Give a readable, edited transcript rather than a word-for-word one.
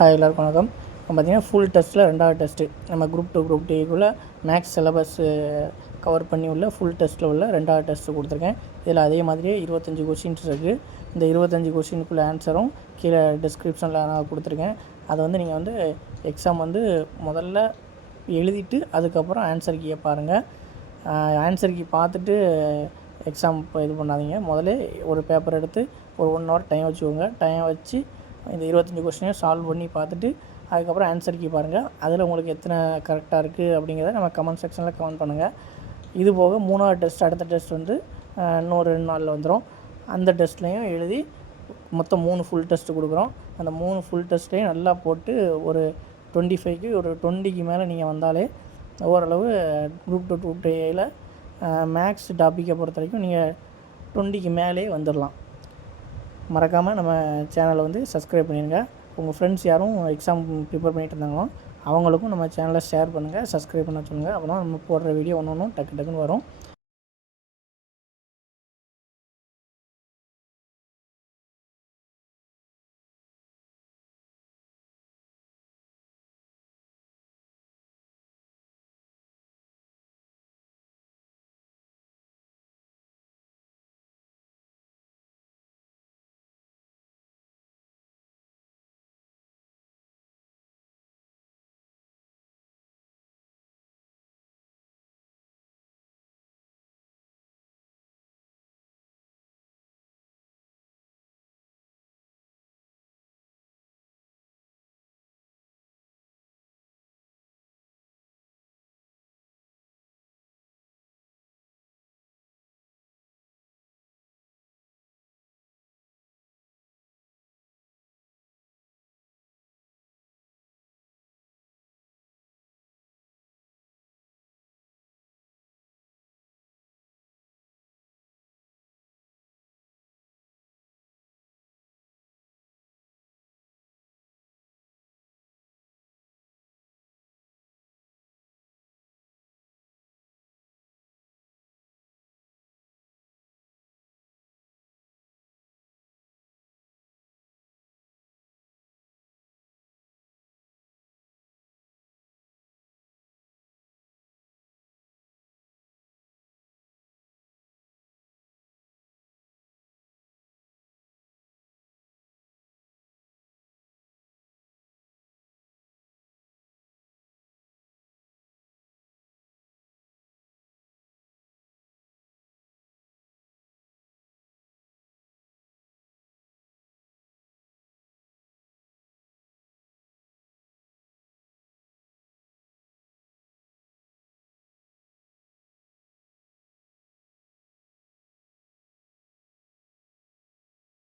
Hi எல்லாருக்கும் வணக்கம். பார்த்திங்கன்னா ஃபுல் டெஸ்ட்டில் 2வது டெஸ்ட்டு நம்ம குரூப் 2 குரூப் டிக்குள்ளே மேக்ஸ் சிலபஸ்ஸு கவர் பண்ணி உள்ள ஃபுல் டெஸ்ட்டில் உள்ள 2வது டெஸ்ட்டு கொடுத்துருக்கேன். இதில் அதே மாதிரியே 25 கொஷின்ஸ் இருக்குது. இந்த 25 கொஷினுக்குள்ள ஆன்சரும் கீழே டிஸ்கிரிப்ஷனில் நான் கொடுத்துருக்கேன். அதை வந்து நீங்கள் வந்து எக்ஸாம் வந்து முதல்ல எழுதிட்டு அதுக்கப்புறம் ஆன்சர் கீயை பாருங்கள். ஆன்சர் கீ பார்த்துட்டு எக்ஸாம் இப்போ இது பண்ணாதீங்க. முதல்ல ஒரு பேப்பர் எடுத்து ஒரு 1 ஹவர் டைம் வச்சுக்கோங்க. டைம் வச்சு இந்த 25 கொஸ்டினையும் சால்வ் பண்ணி பார்த்துட்டு அதுக்கப்புறம் ஆன்சர் கீ பாருங்கள். அதில் உங்களுக்கு எத்தனை கரெக்டாக இருக்குது அப்படிங்கிறத நம்ம கமெண்ட் செக்ஷனில் கமெண்ட் பண்ணுங்கள். இது போக 3வது டெஸ்ட், அடுத்த டெஸ்ட் வந்து இன்னும் 2 நாளில் வந்துடும். அந்த டெஸ்ட்லேயும் எழுதி மொத்தம் 3 ஃபுல் டெஸ்ட்டு கொடுக்குறோம். அந்த 3 ஃபுல் டெஸ்ட்லேயும் நல்லா போட்டு ஒரு 25க்கு ஒரு 20க்கு மேலே நீங்கள் வந்தாலே ஓரளவு குரூப் 2 குரூப் 2ல மேக்ஸ் டாப்பிக்கை பொறுத்த வரைக்கும் நீங்கள் 20க்கு மேலே வந்துடலாம். மறக்காமல் நம்ம சேனலை வந்து சப்ஸ்கிரைப் பண்ணிடுங்க. உங்கள் ஃப்ரெண்ட்ஸ் யாரும் எக்ஸாம் ப்ரிப்பேர் பண்ணிகிட்டு இருந்தாங்களோ அவங்களுக்கும் நம்ம சேனலை ஷேர் பண்ணுங்கள், சப்ஸ்கிரைப் பண்ண சொல்லுங்கள். அப்போ தான் நம்ம போடுற வீடியோ ஒன்று ஒன்றும் டக்குன்னு வரும்.